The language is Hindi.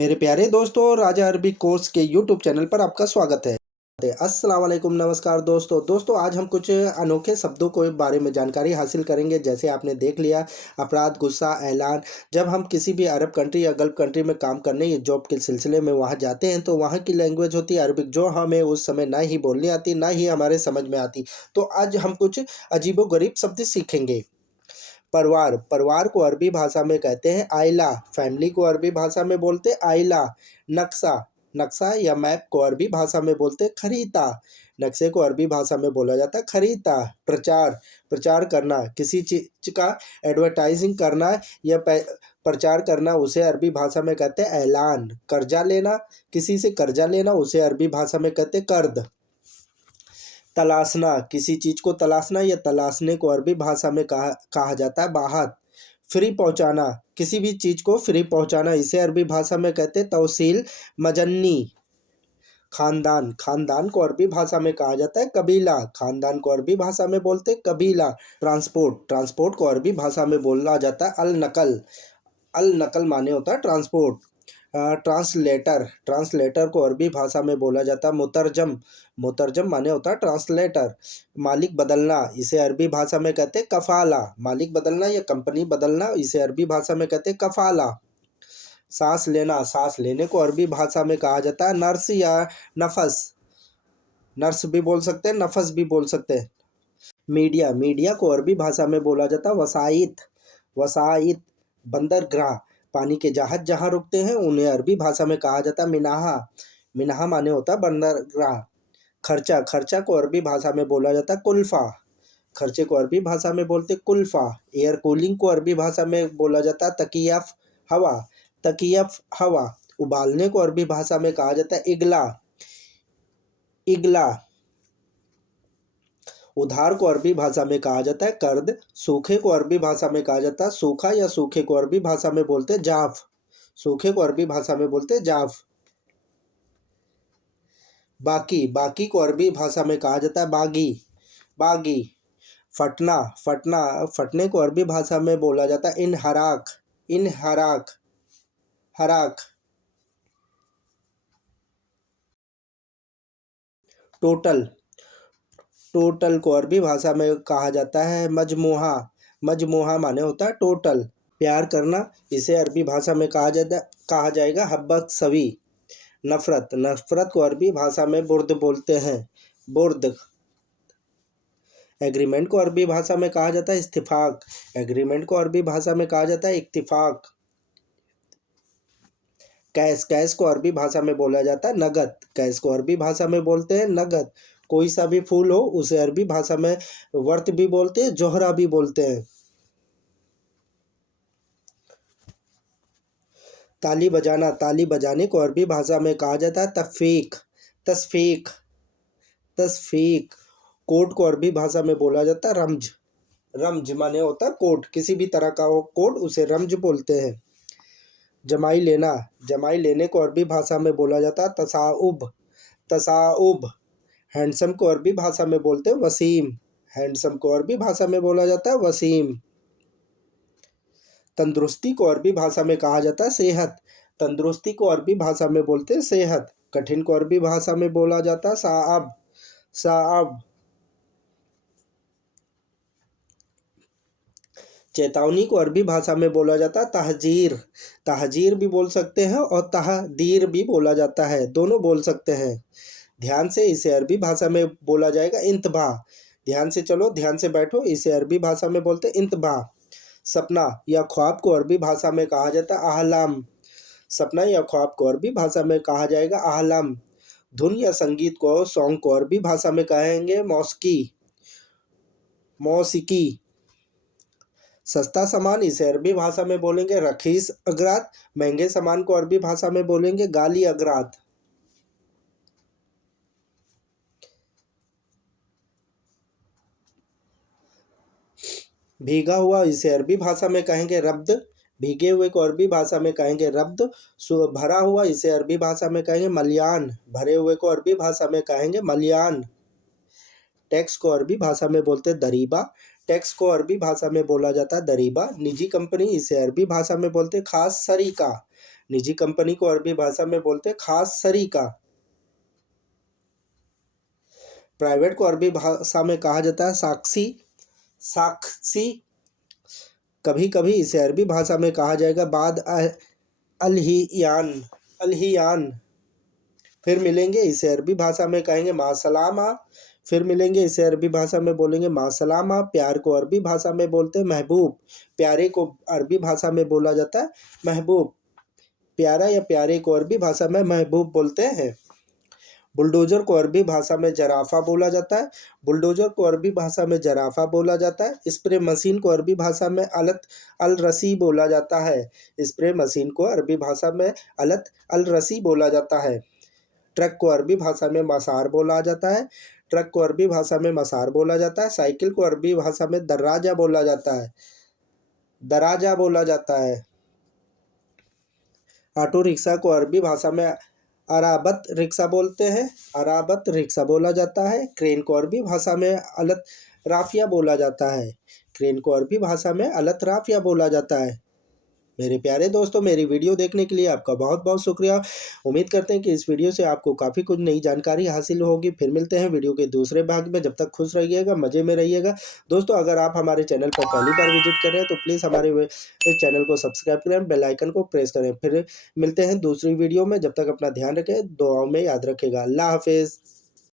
मेरे प्यारे दोस्तों, राजा अरबी कोर्स के यूट्यूब चैनल पर आपका स्वागत है। अस्सलाम वालेकुम, नमस्कार दोस्तों आज हम कुछ अनोखे शब्दों के बारे में जानकारी हासिल करेंगे। जैसे आपने देख लिया, अपराध, गुस्सा, ऐलान। जब हम किसी भी अरब कंट्री या गल्फ कंट्री में काम करने या जॉब के सिलसिले में वहाँ जाते हैं तो वहाँ की लैंग्वेज होती है अरबिक, जो हमें उस समय ना ही बोलनी आती ना ही हमारे समझ में आती। तो आज हम कुछ अजीबोगरीब शब्द सीखेंगे। परिवार, परिवार को अरबी भाषा में कहते हैं आइला। फैमिली को अरबी भाषा में बोलते आइला। नक्शा, नक्शा या मैप को अरबी भाषा में बोलते खरीता। नक्शे को अरबी भाषा में बोला जाता है खरीता। प्रचार, प्रचार करना, किसी चीज का एडवर्टाइजिंग करना या प्रचार करना, उसे अरबी भाषा में कहते हैं ऐलान। कर्जा लेना, किसी से कर्जा लेना, उसे अरबी भाषा में कहते हैं कर्द। तलाशना, किसी चीज़ को तलाशना या तलाशने को अरबी भाषा में कहा जाता है बाहत। फ्री पहुंचाना, किसी भी चीज़ को फ्री पहुंचाना, इसे अरबी भाषा में कहते हैं तौसील मजन्नी। खानदान, खानदान को अरबी भाषा में कहा जाता है कबीला। खानदान को अरबी भाषा में बोलते हैं कबीला। ट्रांसपोर्ट, ट्रांसपोर्ट को अरबी भाषा में बोला जाता है अल नकल। अल नकल माने होता है ट्रांसपोर्ट। ट्रांसलेटर, ट्रांसलेटर को अरबी भाषा में बोला जाता है मुतरजम। मुतरजम माने होता है ट्रांसलेटर। मालिक बदलना, इसे अरबी भाषा में कहते हैं कफाला। मालिक बदलना या कंपनी बदलना, इसे अरबी भाषा में कहते हैं कफाला। सांस लेना, सांस लेने को अरबी भाषा में कहा जाता है नर्स या नफस। नर्स भी बोल सकते हैं, नफस भी बोल सकते हैं। मीडिया, मीडिया को अरबी भाषा में बोला जाता है वसाइत। वसाइत। बंदरगाह, पानी के जहाज जहाँ रुकते हैं उन्हें अरबी भाषा में कहा जाता है मिनाहा। मिनाहा माने होता है बंदरगाह। खर्चा, खर्चा को अरबी भाषा में बोला जाता है कुल्फा। खर्चे को अरबी भाषा में बोलते कुल्फा। एयर कूलिंग को अरबी भाषा में बोला जाता है तकियफ हवा। तकियफ हवा। उबालने को अरबी भाषा में कहा जाता है इगला। इगला। उधार को अरबी भाषा में कहा जाता है कर्द। सूखे को अरबी भाषा में कहा जाता है सूखा या सूखे को अरबी भाषा में बोलते हैं जाफ। सूखे को अरबी भाषा में बोलते हैं जाफ। बाकी, बाकी को अरबी भाषा में कहा जाता है बागी। बागी। फटना, फटना, फटने को अरबी भाषा में बोला जाता है इनहराक। इनहराक। हराक। टोटल, टोटल को अरबी भाषा में कहा जाता है मजमूहा। मजमूहा माने होता है टोटल। प्यार करना, इसे अरबी भाषा में कहा जाएगा हब्बत सवी। नफ़रत, नफ़रत को अरबी भाषा में बुर्द बोलते हैं बुर्द। एग्रीमेंट को अरबी भाषा में कहा जाता है इत्तिफाक। एग्रीमेंट को अरबी भाषा में कहा जाता है इत्तिफाक। कैश, कैश को अरबी भाषा में बोला जाता है नगद। कैश को अरबी भाषा में बोलते हैं नगद। कोई सा भी फूल हो उसे अरबी भाषा में वर्त भी बोलते हैं, जोहरा भी बोलते हैं। ताली बजाना, ताली बजाने को अरबी भाषा में कहा जाता है तफीक। तस्फीक। तस्फीक। कोट को अरबी भाषा में बोला जाता है रमज। रमज माने होता है कोट, किसी भी तरह का हो कोट उसे रमज बोलते हैं। जमाई लेना, जमाई लेने को अरबी भाषा में बोला जाता है तसाउब। तसाउब। हैंडसम को अरबी भाषा में बोलते हैं वसीम। हैंडसम को अरबी भाषा में बोला जाता है वसीम। तंदुरुस्ती को अरबी भाषा में कहा जाता है सेहत। तंदुरुस्ती को अरबी भाषा में बोलते हैं सेहत। कठिन को अरबी भाषा में बोला जाता है साअब। साअब। चेतावनी को अरबी भाषा में बोला जाता है तहजीर। तहजीर भी बोल सकते हैं और तहदीर भी बोला जाता है, दोनों बोल सकते हैं। ध्यान से, इसे अरबी भाषा में बोला जाएगा इंतबा। ध्यान से चलो, ध्यान से बैठो, इसे अरबी भाषा में बोलते हैं इंतबा। सपना या ख्वाब को अरबी भाषा में कहा जाता है आहलाम। सपना या ख्वाब को अरबी भाषा में कहा जाएगा आहलाम। धुन या संगीत को, सॉन्ग को अरबी भाषा में कहेंगे मौसिकी। मौसिकी। सस्ता सामान, इसे अरबी भाषा में बोलेंगे रखीस अगरात। महंगे सामान को अरबी भाषा में बोलेंगे गाली अगरात। भीगा हुआ, इसे अरबी भाषा में कहेंगे रब्द। भीगे हुए को अरबी भाषा में कहेंगे रब्द। भरा हुआ, इसे अरबी भाषा में कहेंगे मलयान। भरे हुए को अरबी भाषा में कहेंगे मलयान। टैक्स को अरबी भाषा में बोलते हैं दरीबा। टैक्स को अरबी भाषा में बोला जाता है दरीबा। निजी कंपनी, इसे अरबी भाषा में बोलते हैं खास सरीका। निजी कंपनी को अरबी भाषा में बोलते हैं खास सरीका। प्राइवेट को अरबी भाषा में कहा जाता है साक्षी, साक्षी। कभी कभी इसे अरबी भाषा में कहा जाएगा बाद अलहियान, अलहियान। फिर मिलेंगे इसे अरबी भाषा में कहेंगे मासलामा। फिर मिलेंगे इसे अरबी भाषा में बोलेंगे मासलामा। प्यार को अरबी भाषा में बोलते हैं महबूब। प्यारे को अरबी भाषा में बोला जाता है महबूब। प्यारा या प्यारे को अरबी भाषा में महबूब बोलते हैं। बुलडोजर को अरबी भाषा में जराफा बोला जाता है। बुलडोजर को अरबी भाषा में जराफा बोला जाता है। स्प्रे मशीन को अरबी भाषा में अलत अल रसी बोला जाता है। स्प्रे मशीन को अरबी भाषा में अलत अल रसी बोला जाता है। ट्रक को अरबी भाषा में मसार बोला जाता है। ट्रक को अरबी भाषा में मसार बोला जाता है। साइकिल को अरबी भाषा में दर्राजा बोला जाता है, दराजा बोला जाता है। ऑटो रिक्शा को अरबी भाषा में अराबत रिक्शा बोलते हैं, अराबत रिक्शा बोला जाता है। क्रेन को अरबी भाषा में अलत राफिया बोला जाता है। क्रेन को अरबी भाषा में अलत राफिया बोला जाता है। मेरे प्यारे दोस्तों, मेरी वीडियो देखने के लिए आपका बहुत बहुत शुक्रिया। उम्मीद करते हैं कि इस वीडियो से आपको काफ़ी कुछ नई जानकारी हासिल होगी। फिर मिलते हैं वीडियो के दूसरे भाग में। जब तक खुश रहिएगा, मज़े में रहिएगा। दोस्तों, अगर आप हमारे चैनल पर पहली बार विजिट कर रहे हैं तो प्लीज़ हमारे इस चैनल को सब्सक्राइब करें, बेल आइकन को प्रेस करें। फिर मिलते हैं दूसरी वीडियो में। जब तक अपना ध्यान रखें, दुआओं में याद रखेगा। अल्लाह हाफिज़।